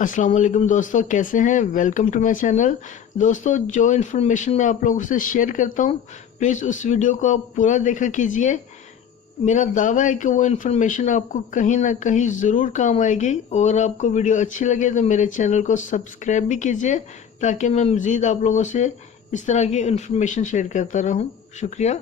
अस्सलाम वालेकुम दोस्तों, कैसे हैं। Welcome to my channel. दोस्तों, जो इन्फॉर्मेशन मैं आप लोगों से शेयर करता हूं, प्लीज़ उस वीडियो को आप पूरा देखा कीजिए। मेरा दावा है कि वो इन्फॉर्मेशन आपको कहीं ना कहीं ज़रूर काम आएगी। और आपको वीडियो अच्छी लगे तो मेरे चैनल को सब्सक्राइब भी कीजिए, ताकि मैं मज़ीद आप लोगों से इस तरह की इन्फॉर्मेशन शेयर करता रहूं। शुक्रिया।